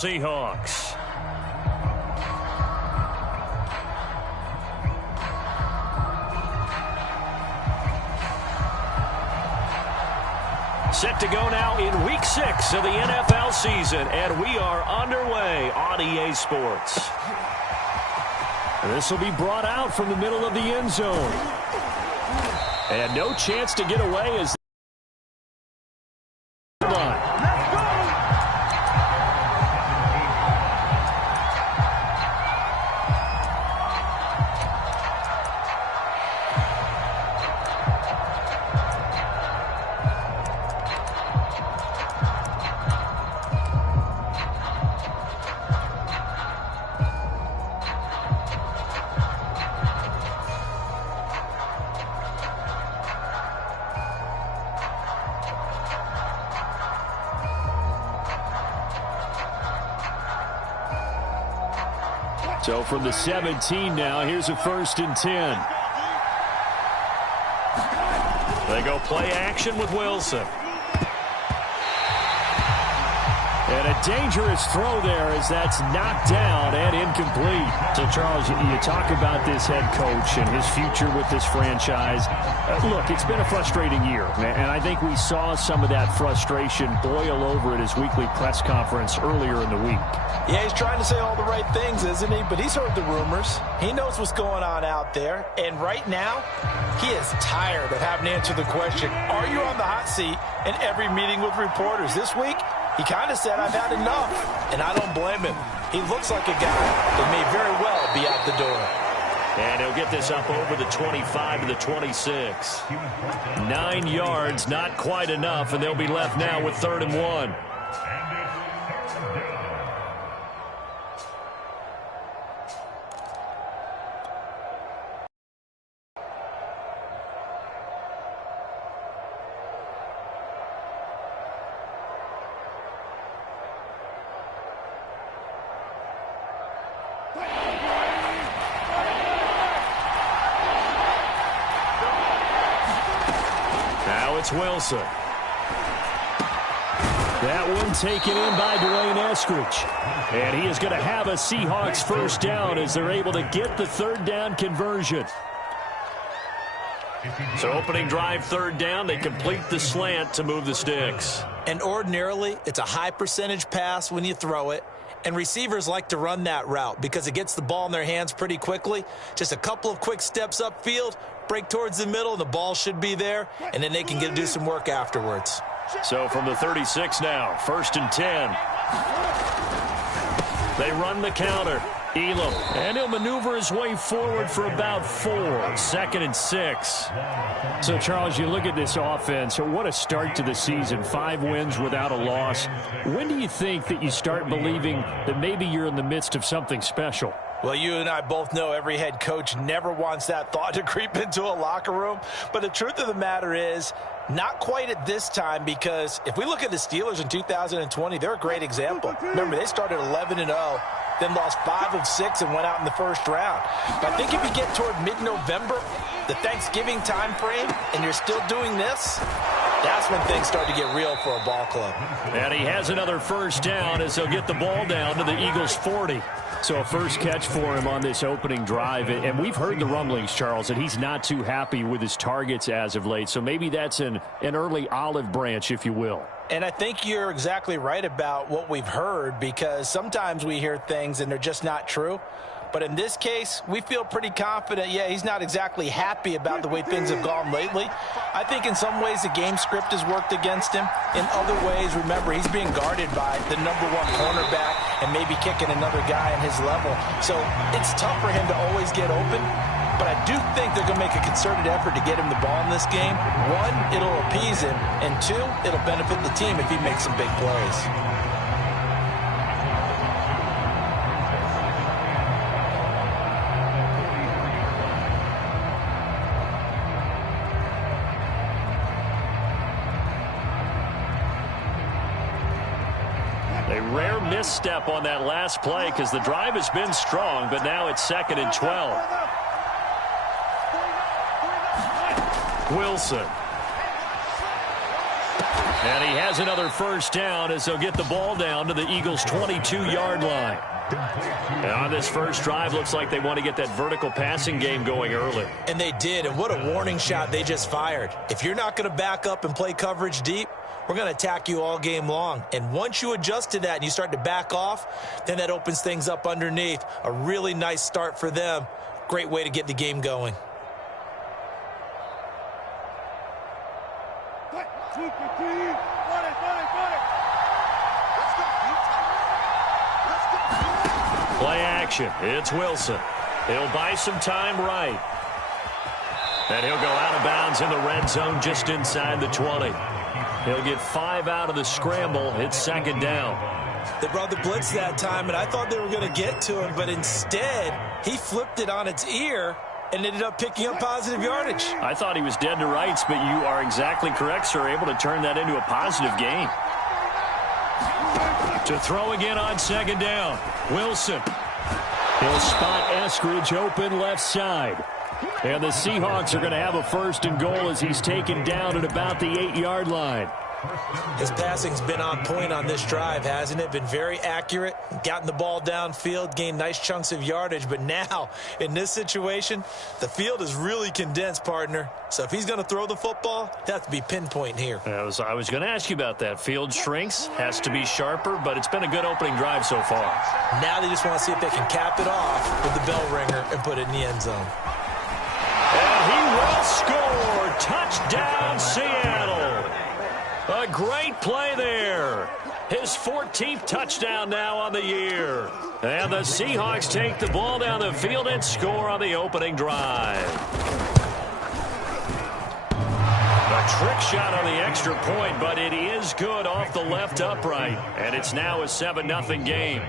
Seahawks. Set to go now in Week 6 of the NFL season, and we are underway on EA Sports. This will be brought out from the middle of the end zone. And no chance to get away as so from the 17 now, here's a 1st and 10. They go play action with Wilson. And a dangerous throw there as that's knocked down and incomplete. So, Charles, you talk about this head coach and his future with this franchise. Look, it's been a frustrating year, and I think we saw some of that frustration boil over at his weekly press conference earlier in the week. Yeah, he's trying to say all the right things, isn't he? But he's heard the rumors. He knows what's going on out there. And right now, he is tired of having to answer the question, are you on the hot seat in every meeting with reporters? This week, he kind of said, I've had enough. And I don't blame him. He looks like a guy that may very well be out the door. And he'll get this up over the 25 to the 26. 9 yards, not quite enough, and they'll be left now with 3rd and 1. It's Wilson. That one taken in by Dwayne Eskridge. And he is going to have a Seahawks 1st down as they're able to get the 3rd down conversion. So opening drive 3rd down, they complete the slant to move the sticks. And ordinarily, it's a high percentage pass when you throw it. And receivers like to run that route because it gets the ball in their hands pretty quickly. Just a couple of quick steps upfield, break towards the middle, and the ball should be there, and then they can do some work afterwards. So from the 36 now, 1st and 10. They run the counter. Elam, and he'll maneuver his way forward for about 4. 2nd and 6. So, Charles, you look at this offense. What a start to the season. 5 wins without a loss. When do you think that you start believing that maybe you're in the midst of something special? Well, you and I both know every head coach never wants that thought to creep into a locker room. But the truth of the matter is, not quite at this time, because if we look at the Steelers in 2020, they're a great example. Remember, they started 11-0, then lost 5 of 6 and went out in the 1st round. But I think if you get toward mid-November, the Thanksgiving time frame, and you're still doing this, that's when things start to get real for a ball club. And he has another 1st down as he'll get the ball down to the Eagles' 40. So a first catch for him on this opening drive. And we've heard the rumblings, Charles, that he's not too happy with his targets as of late. So maybe that's an early olive branch, if you will. And I think you're exactly right about what we've heard, because sometimes we hear things and they're just not true. But in this case, we feel pretty confident. Yeah, he's not exactly happy about the way things have gone lately. I think in some ways the game script has worked against him. In other ways, remember, he's being guarded by the #1 cornerback and maybe kicking another guy at his level. So it's tough for him to always get open. But I do think they're going to make a concerted effort to get him the ball in this game. 1, it'll appease him. And 2, it'll benefit the team if he makes some big plays. A rare misstep on that last play because the drive has been strong, but now it's 2nd and 12. Wilson. And he has another first down as they'll get the ball down to the Eagles' 22-yard line. And on this first drive, looks like they want to get that vertical passing game going early. And they did, and what a warning shot they just fired. If you're not going to back up and play coverage deep, we're going to attack you all game long. And once you adjust to that and you start to back off, then that opens things up underneath. A really nice start for them. Great way to get the game going. Play action. It's Wilson. He'll buy some time right. And he'll go out of bounds in the red zone just inside the 20. He'll get 5 out of the scramble. It's second down. They brought the blitz that time, and I thought they were going to get to him, but instead he flipped it on its ear and ended up picking up positive yardage. I thought he was dead to rights, but you are exactly correct, sir. Able to turn that into a positive gain. To throw again on second down. Wilson. He'll spot Eskridge open left side. And the Seahawks are going to have a first and goal as he's taken down at about the 8-yard line. His passing's been on point on this drive, hasn't it? Been very accurate, gotten the ball downfield, gained nice chunks of yardage. But now, in this situation, the field is really condensed, partner. So if he's going to throw the football, it has to be pinpoint here. I was going to ask you about that. Field shrinks, has to be sharper, but it's been a good opening drive so far. Now they just want to see if they can cap it off with the bell ringer and put it in the end zone. And he will score. Touchdown, Seattle. A great play there. His 14th touchdown now on the year. And the Seahawks take the ball down the field and score on the opening drive. A trick shot on the extra point, but it is good off the left upright. And it's now a 7-0 game.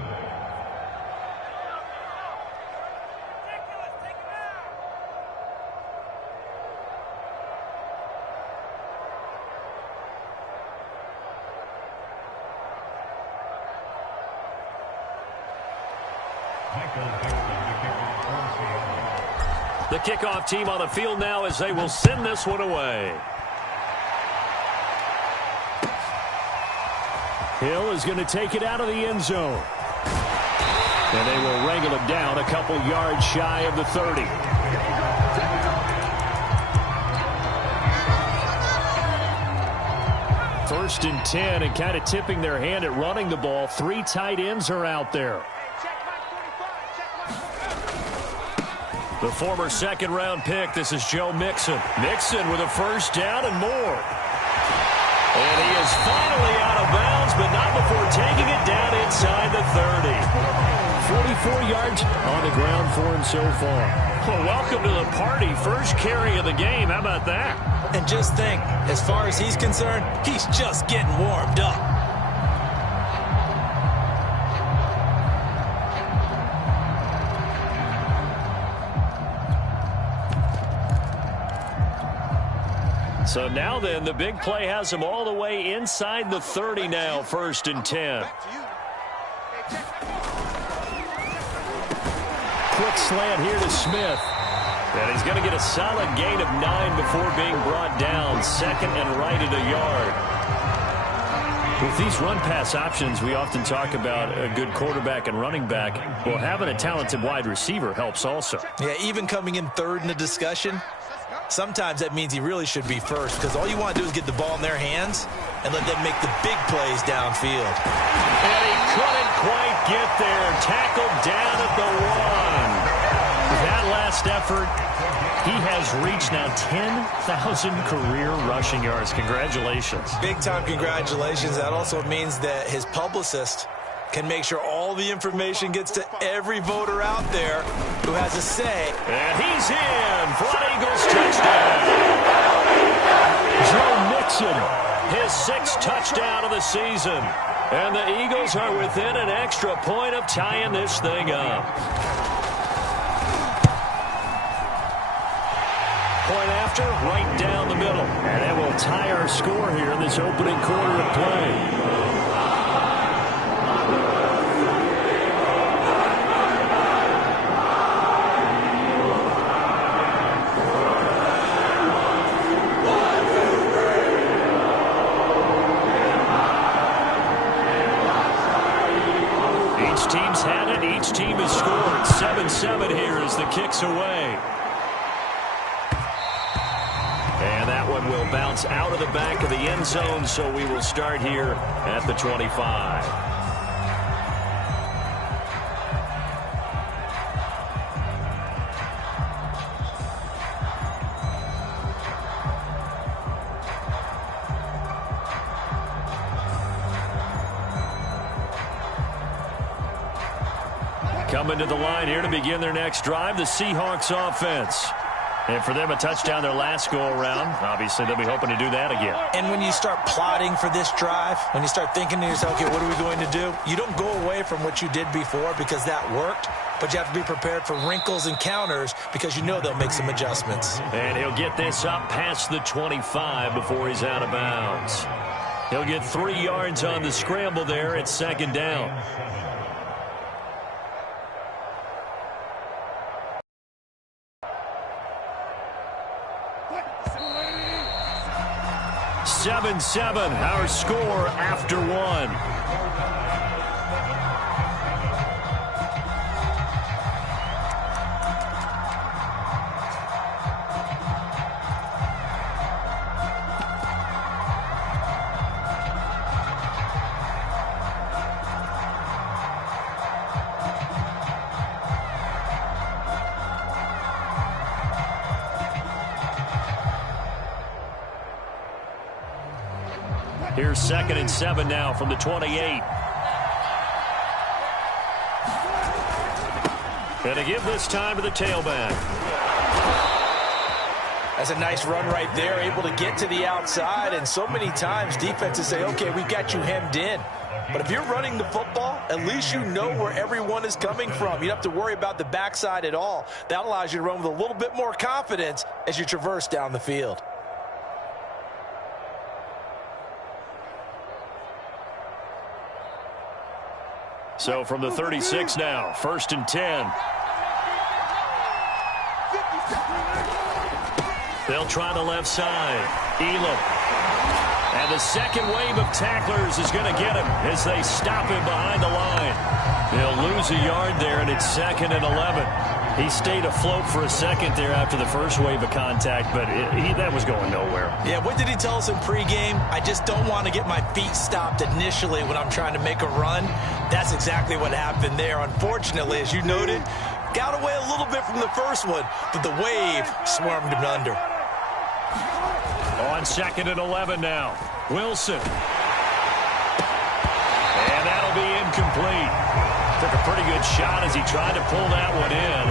The kickoff team on the field now as they will send this one away. Hill is going to take it out of the end zone. And they will wrangle it down a couple yards shy of the 30. First and 10, and kind of tipping their hand at running the ball. 3 tight ends are out there. The former second-round pick, this is Joe Mixon. Mixon with a first down and more. And he is finally out of bounds, but not before taking it down inside the 30. 44 yards on the ground for him so far. Well, welcome to the party. First carry of the game. How about that? And just think, as far as he's concerned, he's just getting warmed up. So now then, the big play has him all the way inside the 30 now, first and 10. Quick slant here to Smith. And he's going to get a solid gain of 9 before being brought down. Second and right at a yard. With these run-pass options, we often talk about a good quarterback and running back. Well, having a talented wide receiver helps also. Yeah, even coming in third in the discussion, sometimes that means he really should be first, because all you want to do is get the ball in their hands and let them make the big plays downfield. And he couldn't quite get there. Tackled down at the 1. With that last effort, he has reached now 10,000 career rushing yards. Congratulations. Big-time congratulations. That also means that his publicist can make sure all the information gets to every voter out there who has a say. And he's in for an Eagles touchdown. Joe Mixon, his 6th touchdown of the season. And the Eagles are within an extra point of tying this thing up. Point after, right down the middle. And that will tie our score here in this opening quarter of play. team's had it. Each team has scored. 7-7 here as the kick's away. And that one will bounce out of the back of the end zone, so we will start here at the 25. Coming to the line here to begin their next drive, the Seahawks offense. And for them, a touchdown their last go-around. Obviously, they'll be hoping to do that again. And when you start plotting for this drive, when you start thinking to yourself, okay, what are we going to do? You don't go away from what you did before because that worked, but you have to be prepared for wrinkles and counters because you know they'll make some adjustments. And he'll get this up past the 25 before he's out of bounds. He'll get 3 yards on the scramble there at second down. Seven, our score after one. Here's 2nd and 7 now from the 28. And to give this time to the tailback. That's a nice run right there, able to get to the outside. And so many times defenses say, okay, we've got you hemmed in. But if you're running the football, at least you know where everyone is coming from. You don't have to worry about the backside at all. That allows you to run with a little bit more confidence as you traverse down the field. So from the 36 now, 1st and 10. They'll try the left side. Elam. And the second wave of tacklers is going to get him as they stop him behind the line. They'll lose a yard there, and it's 2nd and 11. He stayed afloat for a second there after the first wave of contact, but that was going nowhere. Yeah, what did he tell us in pregame? I just don't want to get my feet stopped initially when I'm trying to make a run. That's exactly what happened there. Unfortunately, as you noted, got away a little bit from the first one, but the wave swarmed him under. On 2nd and 11 now, Wilson. And that'll be incomplete. Took a pretty good shot as he tried to pull that one in.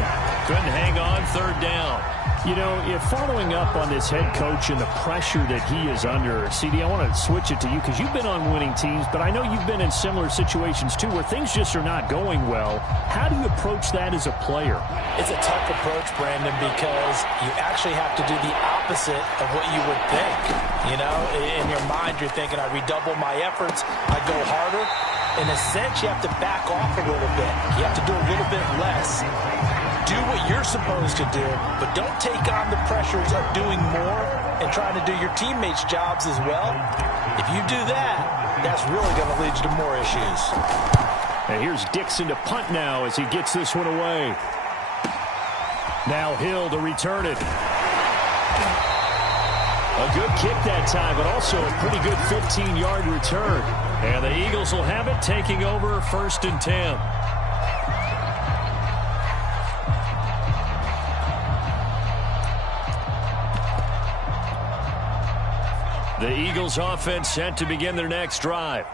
Couldn't hang on, 3rd down. You know, if following up on this head coach and the pressure that he is under, CD, I want to switch it to you because you've been on winning teams, but I know you've been in similar situations too where things just are not going well. How do you approach that as a player? It's a tough approach, Brandon, because you actually have to do the opposite of what you would think. You know, in your mind, you're thinking, I redouble my efforts, I go harder. In a sense, you have to back off a little bit. You have to do a little bit less. Do what you're supposed to do, but don't take on the pressures of doing more and trying to do your teammates' jobs as well. If you do that, that's really going to lead you to more issues. And here's Dixon to punt now as he gets this one away. Now Hill to return it. A good kick that time, but also a pretty good 15-yard return. And the Eagles will have it, taking over 1st and 10. The Eagles offense set to begin their next drive.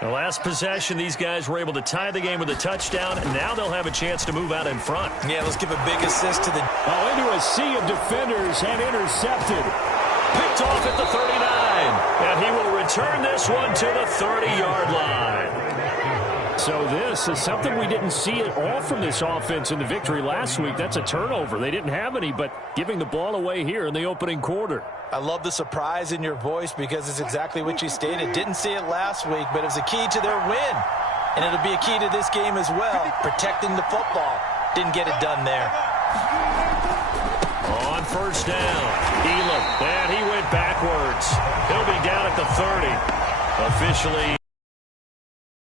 The last possession, these guys were able to tie the game with a touchdown, and now they'll have a chance to move out in front. Yeah, let's give a big assist to the... Oh, into a sea of defenders and intercepted. Picked off at the 39, and he will return this one to the 30-yard line. So this is something we didn't see at all from this offense in the victory last week. That's a turnover. They didn't have any, but giving the ball away here in the opening quarter. I love the surprise in your voice because it's exactly what you stated. Didn't see it last week, but it was a key to their win. And it'll be a key to this game as well, protecting the football. Didn't get it done there. On 1st down, Elam, and he went backwards. He'll be down at the 30. Officially,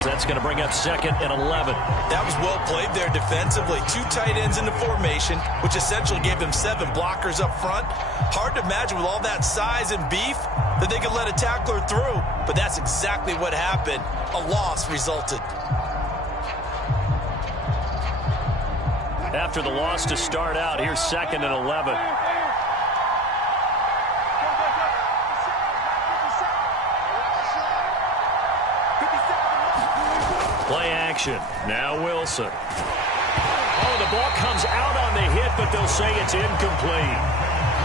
that That's going to bring up 2nd and 11. That was well played there defensively. 2 tight ends in the formation, which essentially gave them 7 blockers up front. Hard to imagine with all that size and beef that they could let a tackler through, but that's exactly what happened. A loss resulted. After the loss to start out, here's 2nd and 11. Play action. Now Wilson. Oh, the ball comes out on the hit, but they'll say it's incomplete.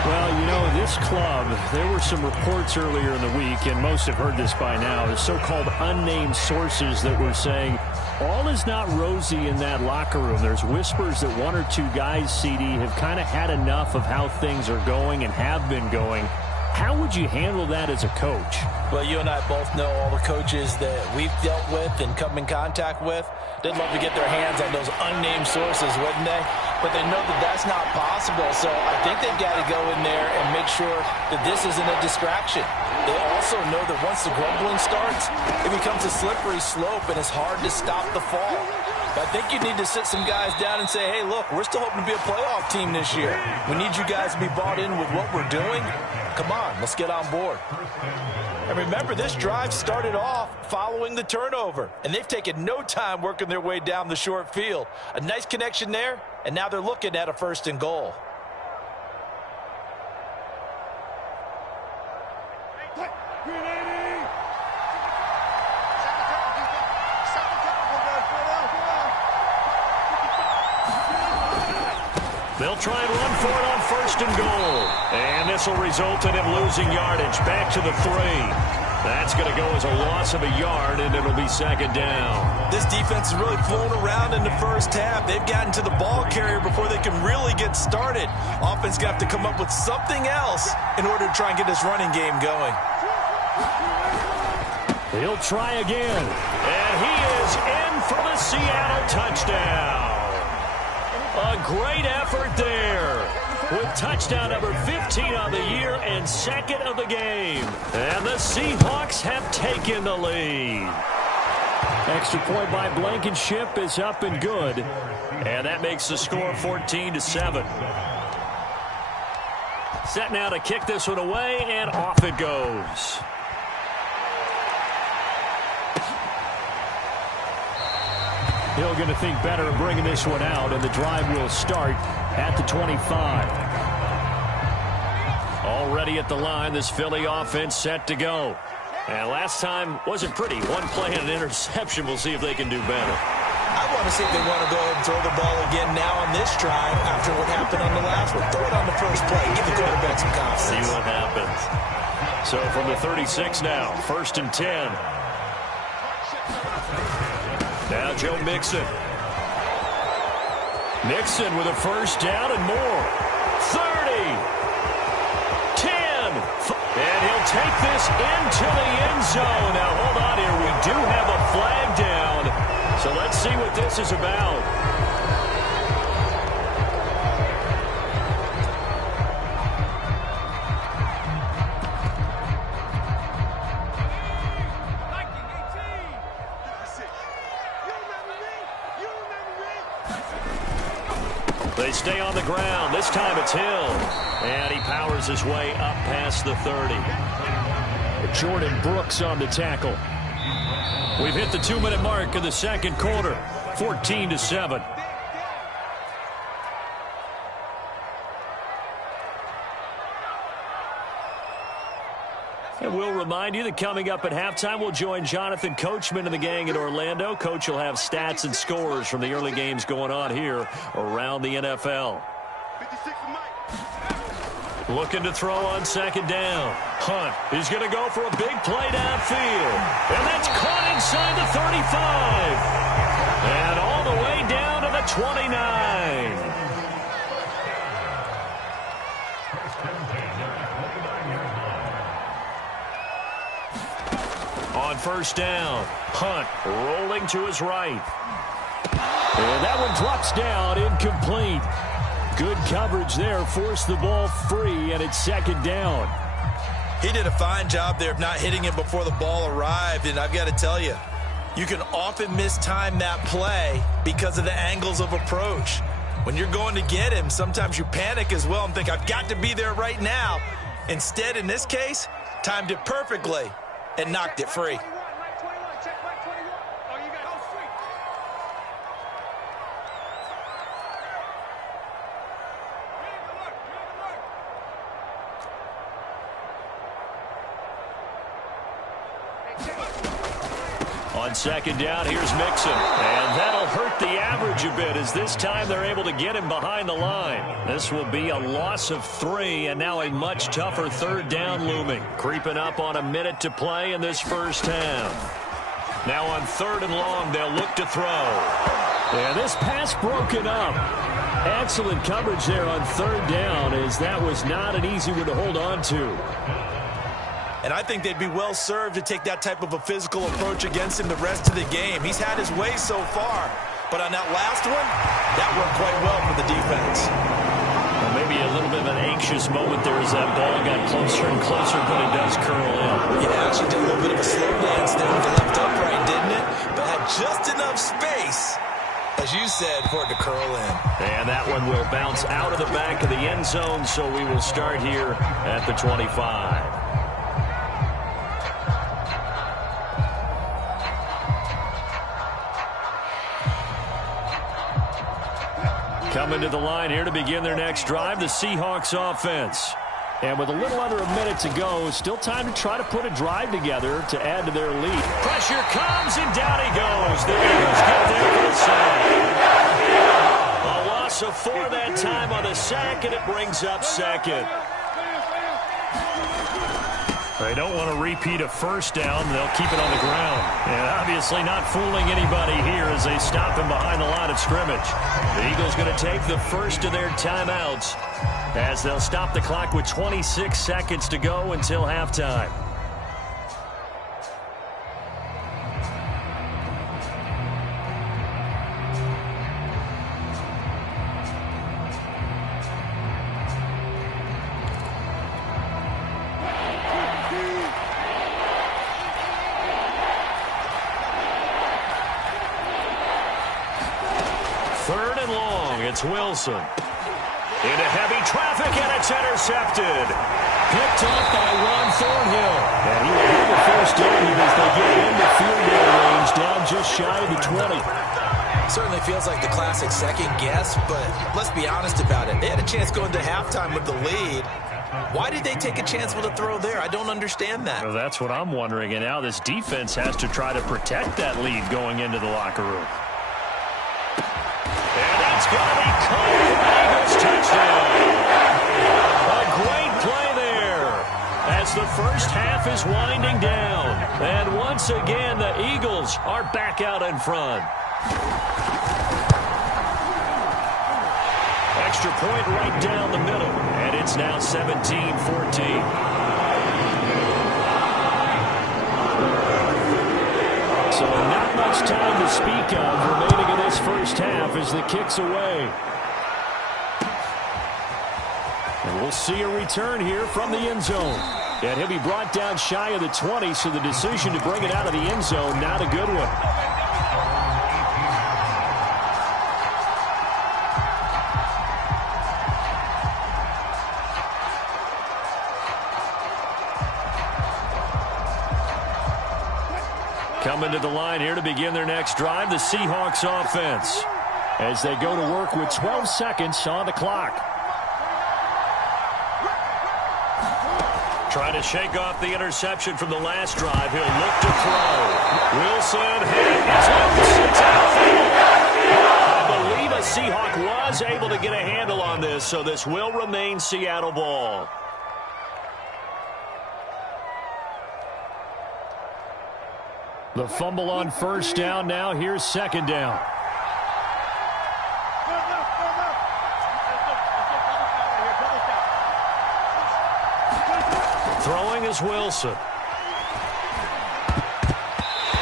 Well, you know, this club, there were some reports earlier in the week, and most have heard this by now, the so-called unnamed sources that were saying all is not rosy in that locker room. There's whispers that 1 or 2 guys, CD, have kind of had enough of how things are going and have been going. How would you handle that as a coach? Well, you and I both know all the coaches that we've dealt with and come in contact with. They'd love to get their hands on those unnamed sources, wouldn't they? But they know that that's not possible, so I think they've got to go in there and make sure that this isn't a distraction. They also know that once the grumbling starts, it becomes a slippery slope, and it's hard to stop the fall. But I think you need to sit some guys down and say, hey, look, we're still hoping to be a playoff team this year. We need you guys to be bought in with what we're doing. Come on, let's get on board. And remember, this drive started off following the turnover, and they've taken no time working their way down the short field. A nice connection there, and now they're looking at a 1st and goal. They'll try and run for it on 1st and goal. And this will result in him losing yardage. Back to the 3. That's going to go as a loss of a yard, and it'll be 2nd down. This defense has really flown around in the first half. They've gotten to the ball carrier before they can really get started. Offense got to come up with something else in order to try and get this running game going. He'll try again. And he is in for the Seattle touchdown. A great effort there with touchdown number 15 on the year and 2nd of the game. And the Seahawks have taken the lead. Extra point by Blankenship is up and good. And that makes the score 14-7. Set now to kick this one away, and off it goes. Hill going to think better of bringing this one out, and the drive will start at the 25. Already at the line, this Philly offense set to go. And last time wasn't pretty. 1 play and an interception. We'll see if they can do better. I want to see if they want to go ahead and throw the ball again now on this drive after what happened on the last one. Throw it on the first play. Give the quarterback some confidence. See what happens. So from the 36 now, 1st and 10. Now Joe Mixon. Mixon with a 1st down and more. 30. 10. And he'll take this into the end zone. Now hold on here. We do have a flag down. So let's see what this is about. They stay on the ground. This time it's Hill. And he powers his way up past the 30. Jordan Brooks on the tackle. We've hit the 2-minute mark in the 2nd quarter. 14-7. And we'll remind you that coming up at halftime, we'll join Jonathan Coachman and the gang in Orlando. Coach will have stats and scores from the early games going on here around the NFL. Looking to throw on 2nd down. Hunt, he's going to go for a big play downfield. And that's caught inside the 35. And all the way down to the 29. On 1st down, Hunt rolling to his right. And that one drops down, incomplete. Good coverage there, forced the ball free, and it's 2nd down. He did a fine job there of not hitting it before the ball arrived, and I've got to tell you, You can often mistime that play because of the angles of approach. When you're going to get him, sometimes you panic as well and think, I've got to be there right now. Instead, in this case, timed it perfectly and knocked it free. On second down, here's Mixon. And that'll hurt the average a bit as this time they're able to get him behind the line. This will be a loss of 3, and now a much tougher third down looming. Creeping up on a minute to play in this first half. Now on 3rd and long, they'll look to throw. Yeah, this pass broken up. Excellent coverage there on 3rd down, as that was not an easy one to hold on to. And I think they'd be well served to take that type of a physical approach against him the rest of the game. He's had his way so far, but on that last one, that worked quite well for the defense. Well, maybe a little bit of an anxious moment there as that ball got closer and closer, but it does curl in. Yeah, actually did a little bit of a slow dance there with the left upright, didn't it? But had just enough space, as you said, for it to curl in. And that one will bounce out of the back of the end zone, so we will start here at the 25. Coming to the line here to begin their next drive, the Seahawks offense. And with a little under a minute to go, still time to try to put a drive together to add to their lead. Pressure comes, and down he goes. The Eagles get there for the sack. A loss of 4 that time on the sack, and it brings up 2nd. They don't want to repeat a first down. They'll keep it on the ground. And obviously not fooling anybody here as they stop him behind the line of scrimmage. The Eagles going to take the first of their timeouts as they'll stop the clock with 26 seconds to go until halftime. It's Wilson. Into heavy traffic, and it's intercepted. Picked off by Ron Thornhill. And he will have the first down as they get into field goal range, down just shy of the 20. Certainly feels like the classic second guess, but let's be honest about it. They had a chance going to halftime with the lead. Why did they take a chance with a throw there? I don't understand that. Well, that's what I'm wondering. And now this defense has to try to protect that lead going into the locker room. And that's going to be caught for an Eagles touchdown. A great play there as the first half is winding down. And once again, the Eagles are back out in front. Extra point right down the middle. And it's now 17-14. So not much time to speak of remaining in this first half as the kick's away. And we'll see a return here from the end zone. And he'll be brought down shy of the 20, so the decision to bring it out of the end zone, not a good one. Coming to the line here to begin their next drive, the Seahawks offense, as they go to work with 12 seconds on the clock. Trying to shake off the interception from the last drive. He'll look to throw. Wilson is I believe a Seahawk was able to get a handle on this, so this will remain Seattle ball. The fumble on first down now. Here's second down. Throwing is Wilson.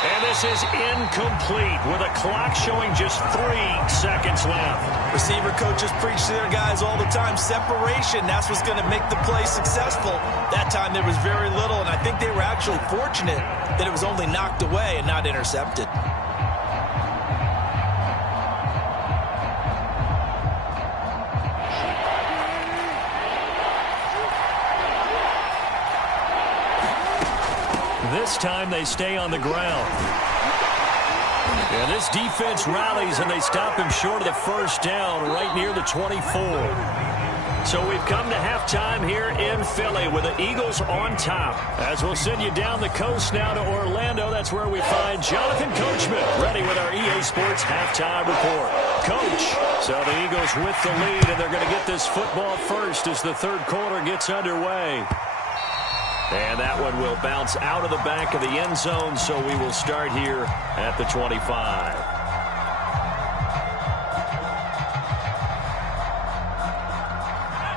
And this is incomplete with a clock showing just 3 seconds left. Receiver coaches preach to their guys all the time. Separation, that's what's going to make the play successful. That time there was very little, and I think they were actually fortunate that it was only knocked away and not intercepted. This time they stay on the ground. And this defense rallies, and they stop him short of the first down right near the 24. So we've come to halftime here in Philly with the Eagles on top. As we'll send you down the coast now to Orlando, that's where we find Jonathan Coachman ready with our EA Sports halftime report. Coach, so the Eagles with the lead, and they're going to get this football first as the third quarter gets underway. And that one will bounce out of the back of the end zone, so we will start here at the 25.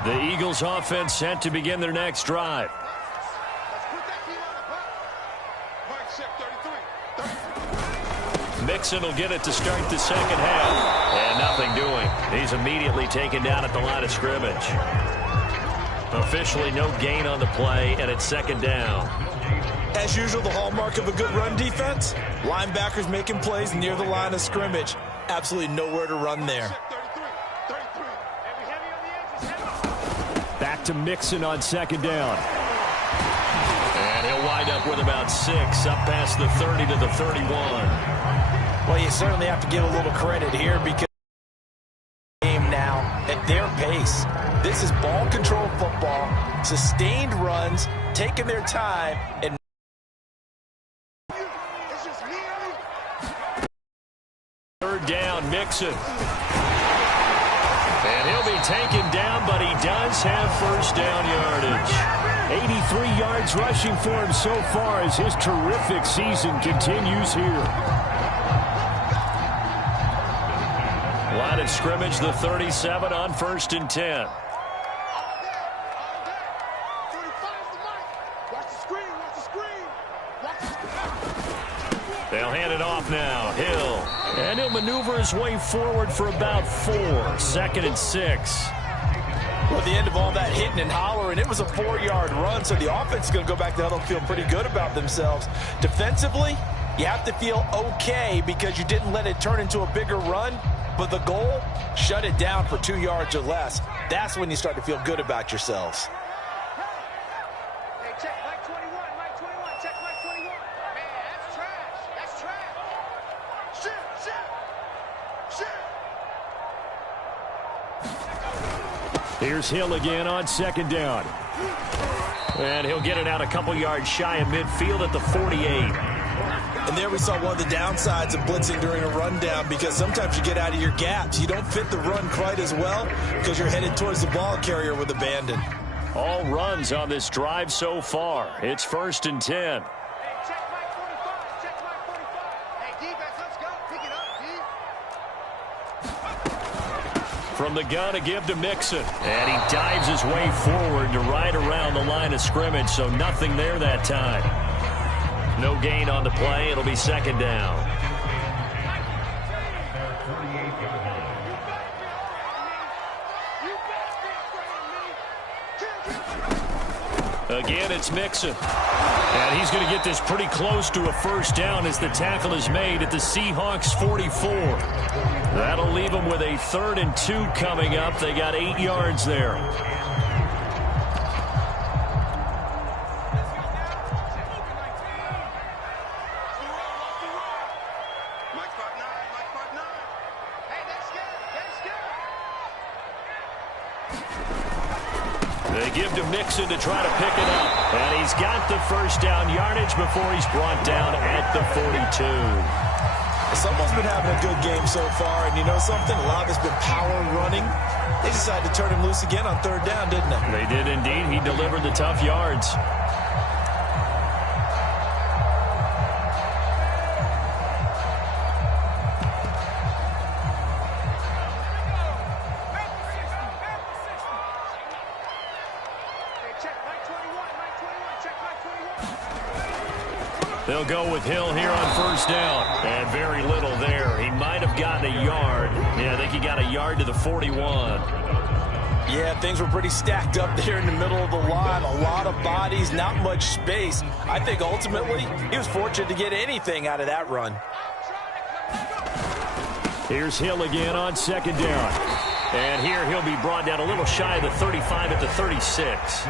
The Eagles offense set to begin their next drive. Mixon will get it to start the second half. And nothing doing. He's immediately taken down at the line of scrimmage. Officially no gain on the play, and it's second down. As usual, the hallmark of a good run defense, linebackers making plays near the line of scrimmage. Absolutely nowhere to run there. Back to Mixon on second down. And he'll wind up with about 6 up past the 30 to the 31. Well, you certainly have to give a little credit here because game now at their pace. This is ball control football, sustained runs, taking their time, and third down, Mixon. And he'll be taken down, but he does have first down yardage. 83 yards rushing for him so far as his terrific season continues here. Line of scrimmage, the 37 on 1st and 10. They'll hand it off now. Hill. And he'll maneuver his way forward for about 4. 2nd and 6. Well, at the end of all that hitting and hollering, it was a 4-yard run, so the offense is going to go back to huddle and feel pretty good about themselves. Defensively, you have to feel okay because you didn't let it turn into a bigger run, but the goal, shut it down for 2 yards or less. That's when you start to feel good about yourselves. Here's Hill again on second down. And he'll get it out a couple yards shy of midfield at the 48. And there we saw one of the downsides of blitzing during a rundown because sometimes you get out of your gaps. You don't fit the run quite as well because you're headed towards the ball carrier with abandon. All runs on this drive so far. It's 1st and 10. From the gun, a give to Mixon. And he dives his way forward to right around the line of scrimmage, so nothing there that time. No gain on the play. It'll be second down. Again, it's Mixon. And he's going to get this pretty close to a first down as the tackle is made at the Seahawks 44. That'll leave them with a 3rd and 2 coming up. They got 8 yards there. They give to Mixon to try to pick it up. And he's got the first down yardage before he's brought down at the 42. Someone's been having a good game so far, and you know something? A lot of it's been power running. They decided to turn him loose again on 3rd down, didn't they? They did indeed. He delivered the tough yards. They'll go with Hill here on first down. And very little there. He might have gotten a yard. Yeah, I think he got a yard to the 41. Yeah, things were pretty stacked up there in the middle of the line. A lot of bodies, not much space. I think ultimately he was fortunate to get anything out of that run. Here's Hill again on second down. And here he'll be brought down a little shy of the 35 at the 36.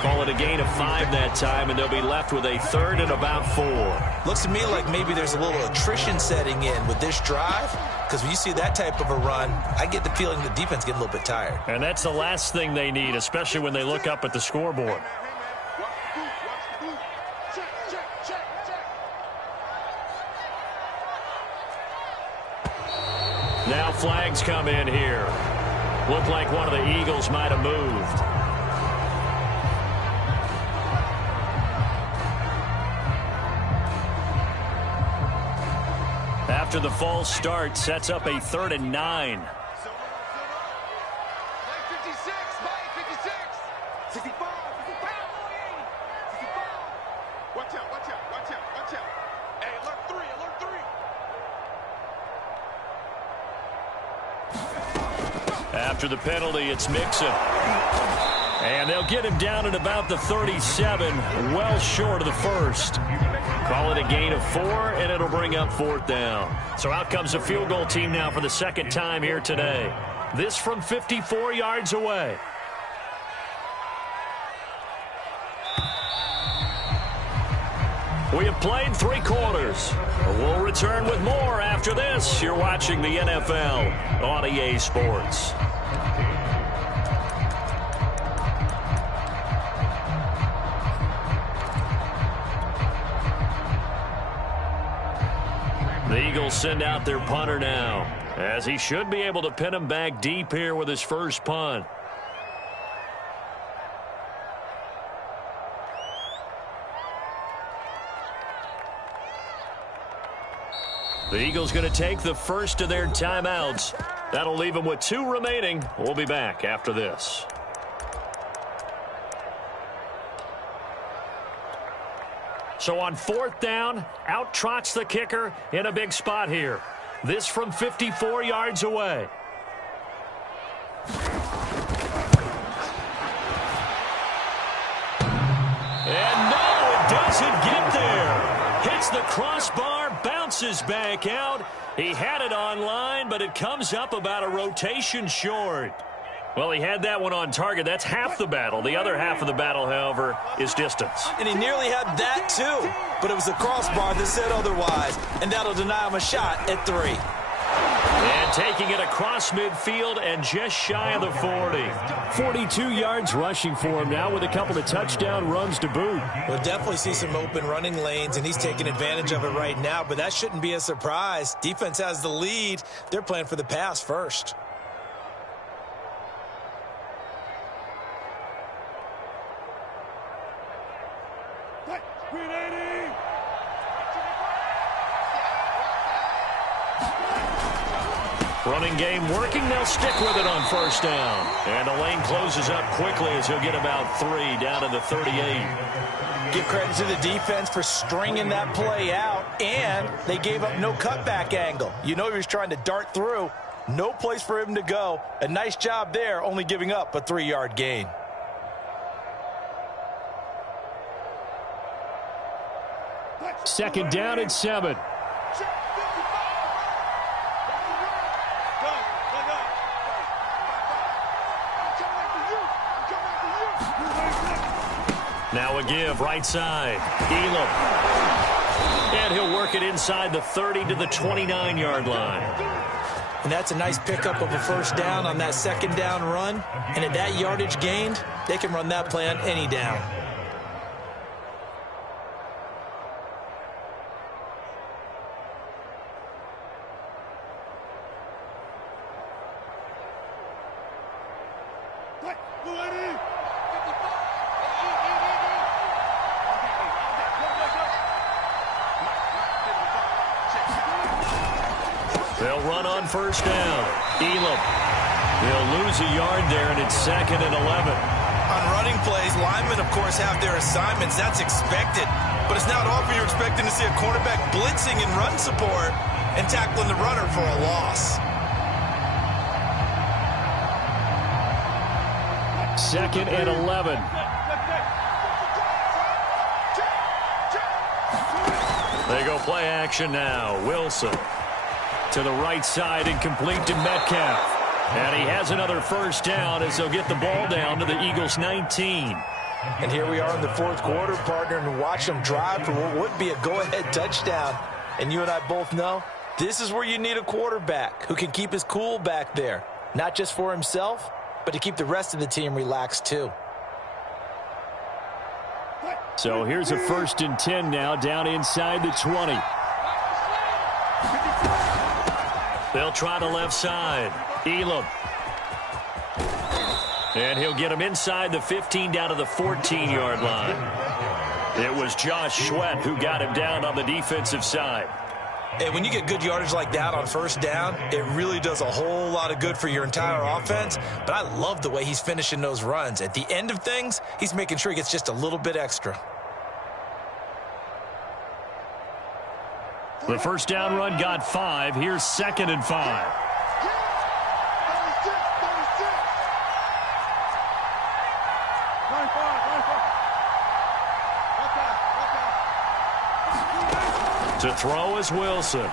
Call it a gain of 5 that time, and they'll be left with a third and about 4. Looks to me like maybe there's a little attrition setting in with this drive, because when you see that type of a run, I get the feeling the defense getting a little bit tired. And that's the last thing they need, especially when they look up at the scoreboard. Now flags come in here. Looked like one of the Eagles might have moved. After the false start, sets up a 3rd and 9. After the penalty, it's Mixon. And they'll get him down at about the 37, well short of the first. Call it a gain of 4, and it'll bring up 4th down. So out comes a field goal team now for the second time here today. This from 54 yards away. We have played 3 quarters. We'll return with more after this. You're watching the NFL on EA Sports. The Eagles send out their punter now, as he should be able to pin him back deep here with his first punt. The Eagles going to take the first of their timeouts. That'll leave them with 2 remaining. We'll be back after this. So on 4th down, out trots the kicker in a big spot here. This from 54 yards away. And no, it doesn't get there. Hits the crossbar, bounces back out. He had it online, but it comes up about a rotation short. Well, he had that one on target. That's half the battle. The other half of the battle, however, is distance. And he nearly had that, too. But it was the crossbar that said otherwise. And that'll deny him a shot at 3. And taking it across midfield and just shy of the 40. 42 yards rushing for him now with a couple of touchdown runs to boot. We'll definitely see some open running lanes, and he's taking advantage of it right now. But that shouldn't be a surprise. Defense has the lead. They're playing for the pass first. Running game working. They'll stick with it on first down. And the lane closes up quickly as he'll get about 3 down to the 38. Give credit to the defense for stringing that play out, and they gave up no cutback angle. You know he was trying to dart through. No place for him to go. A nice job there, only giving up a 3-yard gain. Second down and 7. Now a give, right side. Elam. And he'll work it inside the 30 to the 29-yard line. And that's a nice pickup of a first down on that second down run. And at that yardage gained, they can run that play on any down. They'll run on first down. Elam. They'll lose a yard there, and it's 2nd and 11. On running plays, linemen, of course, have their assignments. That's expected. But it's not often you're expecting to see a cornerback blitzing in run support and tackling the runner for a loss. Second and 11. They go play action now. Wilson to the right side, incomplete to Metcalf. And he has another first down as they'll get the ball down to the Eagles' 19. And here we are in the fourth quarter, partner, and watch them drive for what would be a go-ahead touchdown. And you and I both know this is where you need a quarterback who can keep his cool back there, not just for himself, but to keep the rest of the team relaxed too. So here's a 1st and 10 now, down inside the 20. They'll try the left side. Elam. And he'll get him inside the 15 down to the 14-yard line. It was Josh Sweat who got him down on the defensive side. And when you get good yardage like that on first down, it really does a whole lot of good for your entire offense. But I love the way he's finishing those runs. At the end of things, he's making sure he gets just a little bit extra. The first down run got 5. Here's 2nd and 5. To throw is Wilson.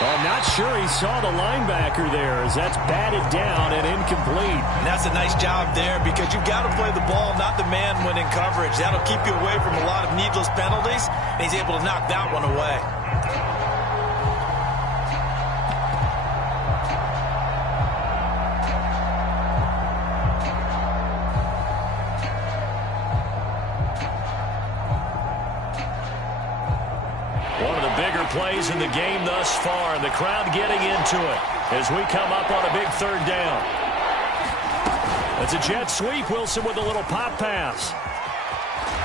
I'm not sure he saw the linebacker there as that's batted down and incomplete. And that's a nice job there because you've got to play the ball, not the man when in coverage. That'll keep you away from a lot of needless penalties, and he's able to knock that one away. Plays in the game thus far, and the crowd getting into it as we come up on a big 3rd down. It's a jet sweep. Wilson with a little pop pass.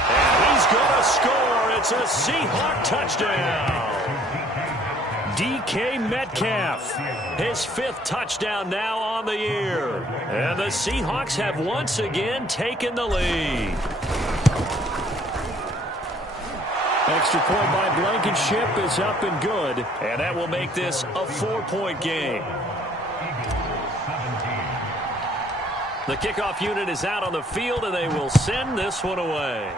And he's going to score. It's a Seahawk touchdown. DK Metcalf, his 5th touchdown now on the year. And the Seahawks have once again taken the lead. Extra point by Blankenship is up and good, and that will make this a 4-point game. The kickoff unit is out on the field, and they will send this one away.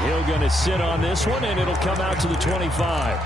Hill going to sit on this one, and it'll come out to the 25.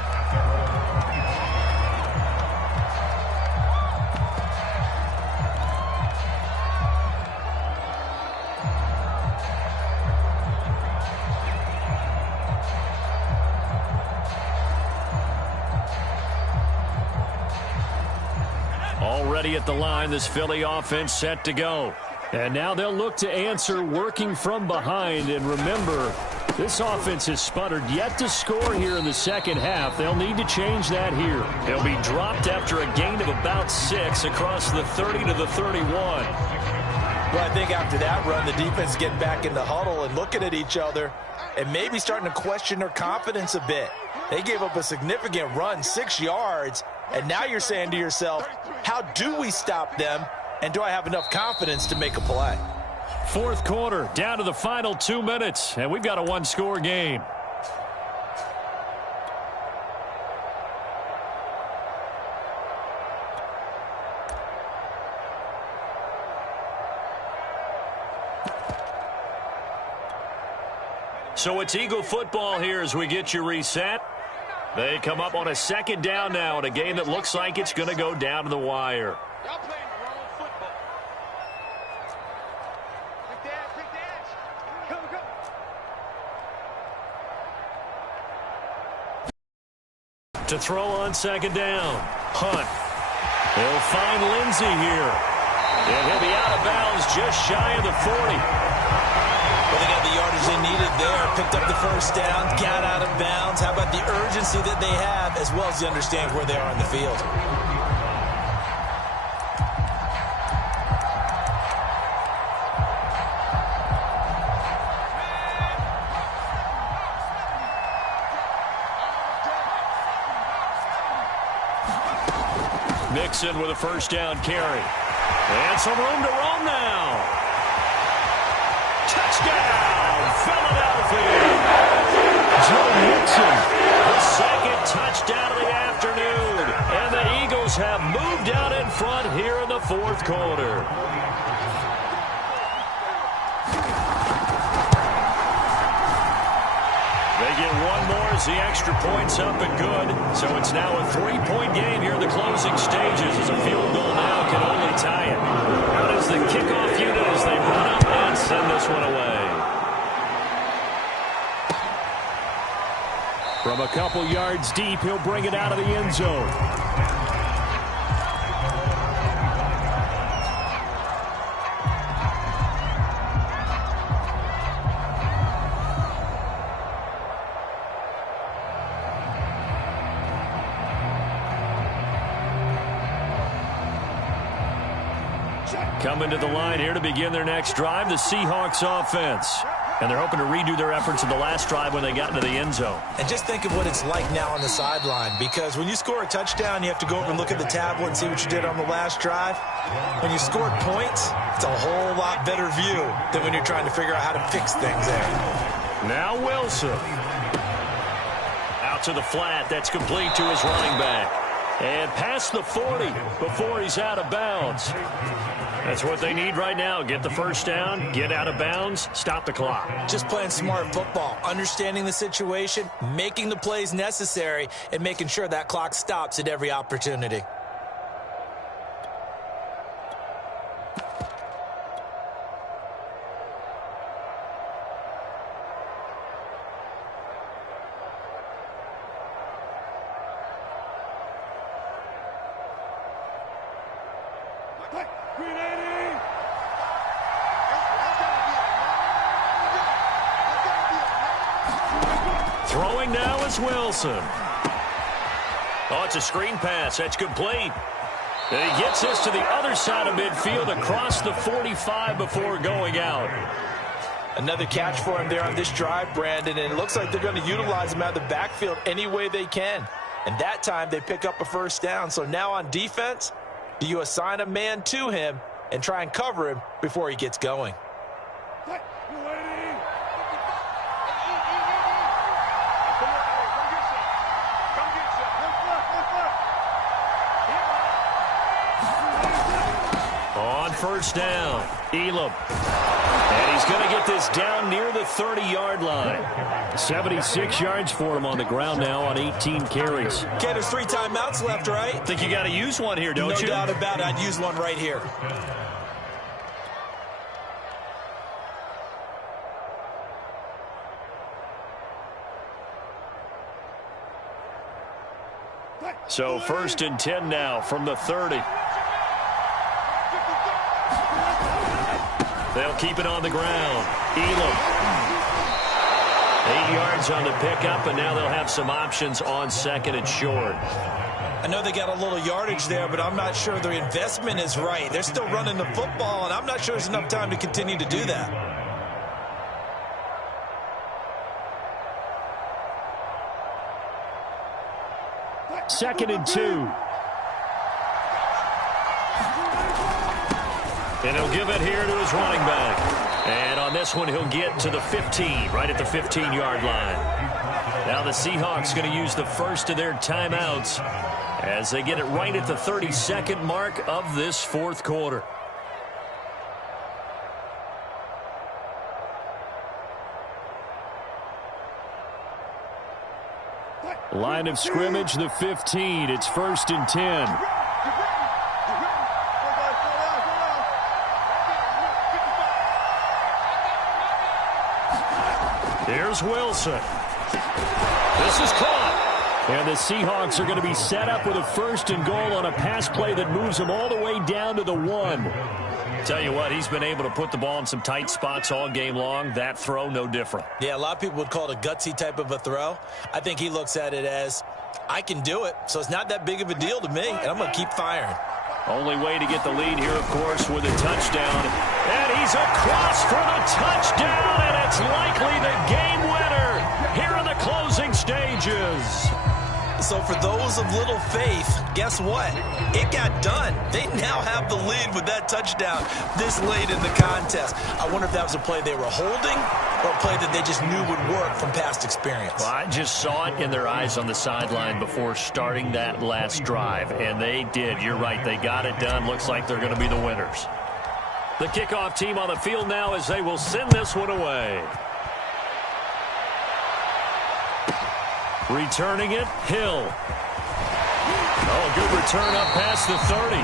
Already at the line, this Philly offense set to go. And now they'll look to answer working from behind. And remember, this offense has sputtered yet to score here in the second half. They'll need to change that here. They'll be dropped after a gain of about 6 across the 30 to the 31. Well, I think after that run, the defense is getting back in the huddle and looking at each other and maybe starting to question their confidence a bit. They gave up a significant run, 6 yards, and now you're saying to yourself, how do we stop them, and do I have enough confidence to make a play? Fourth quarter, down to the final 2 minutes, and we've got a one-score game. So it's Eagle football here as we get you reset. They come up on a 2nd down now in a game that looks like it's going to go down to the wire. Y'all playing the wrong football. Pick the edge. Go. To throw on 2nd down. Hunt. They'll find Lindsey here. And he'll be out of bounds just shy of the 40. Well, they got the yardage they needed there. Picked up the first down, got out of bounds. How about the urgency that they have, as well as they understand where they are on the field? Mixon with a first down carry. And some room to roam now. Touchdown, Philadelphia. Joe Mixon, the second touchdown of the afternoon. And the Eagles have moved out in front here in the fourth quarter. They get one more as the extra point's up and good. So it's now a 3-point game here in the closing stages as a field goal now can only tie it. Out is the kickoff unit as they run up and send this one away. From a couple yards deep, he'll bring it out of the end zone. Coming to the line here to begin their next drive, the Seahawks offense. And they're hoping to redo their efforts in the last drive when they got into the end zone. And just think of what it's like now on the sideline, because when you score a touchdown, you have to go over and look at the tablet and see what you did on the last drive. When you scored points, it's a whole lot better view than when you're trying to figure out how to fix things there. Now Wilson. Out to the flat. That's complete to his running back. And past the 40 before he's out of bounds. That's what they need right now. Get the first down, get out of bounds, stop the clock. Just playing smart football, understanding the situation, making the plays necessary, and making sure that clock stops at every opportunity. Throwing now is Wilson. Oh, it's a screen pass. That's complete. And he gets this to the other side of midfield across the 45 before going out. Another catch for him there on this drive, Brandon, and it looks like they're going to utilize him out of the backfield any way they can. And that time they pick up a first down. So now on defense, do you assign a man to him and try and cover him before he gets going? On first down, Elam. And he's going to get this down near the 30-yard line. 76 yards for him on the ground now on 18 carries. Okay, there's 3 timeouts left, right? Think you got to use one here, don't you? No doubt about it. I'd use one right here. So first and 10 now from the 30. They'll keep it on the ground. Elam. 8 yards on the pickup, and now they'll have some options on second and short. I know they got a little yardage there, but I'm not sure their investment is right. They're still running the football, and I'm not sure there's enough time to continue to do that. Second and 2. And he'll give it here to his running back. And on this one, he'll get to the 15, right at the 15-yard line. Now the Seahawks going to use the first of their timeouts as they get it right at the 32nd mark of this fourth quarter. Line of scrimmage, the 15. It's first and 10. Here's Wilson. This is caught. And the Seahawks are going to be set up with a first and goal on a pass play that moves them all the way down to the 1. Tell you what, he's been able to put the ball in some tight spots all game long. That throw, no different. Yeah, a lot of people would call it a gutsy type of a throw. I think he looks at it as, I can do it, so it's not that big of a deal to me, and I'm going to keep firing. Only way to get the lead here, of course, with a touchdown. And he's across for the touchdown, and it's likely the game winner here in the closing stages. So for those of little faith, guess what? It got done. They now have the lead with that touchdown this late in the contest. I wonder if that was a play they were holding or a play that they just knew would work from past experience. Well, I just saw it in their eyes on the sideline before starting that last drive, and they did. You're right. They got it done. Looks like they're going to be the winners. The kickoff team on the field now as they will send this one away. Returning it, Hill. Oh, good return up past the 30.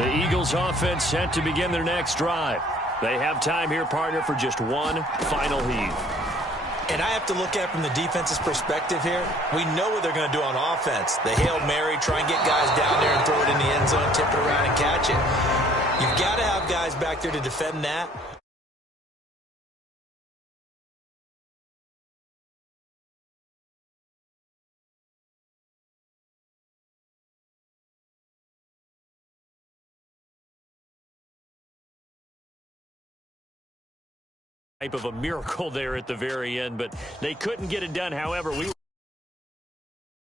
The Eagles offense set to begin their next drive. They have time here, partner, for just one final heave. And I have to look at it from the defense's perspective here. We know what they're going to do on offense. The Hail Mary, try and get guys down there and throw it in the end zone, tip it around and catch it. You've got to have guys back there to defend that. Type of a miracle there at the very end, but they couldn't get it done. However, we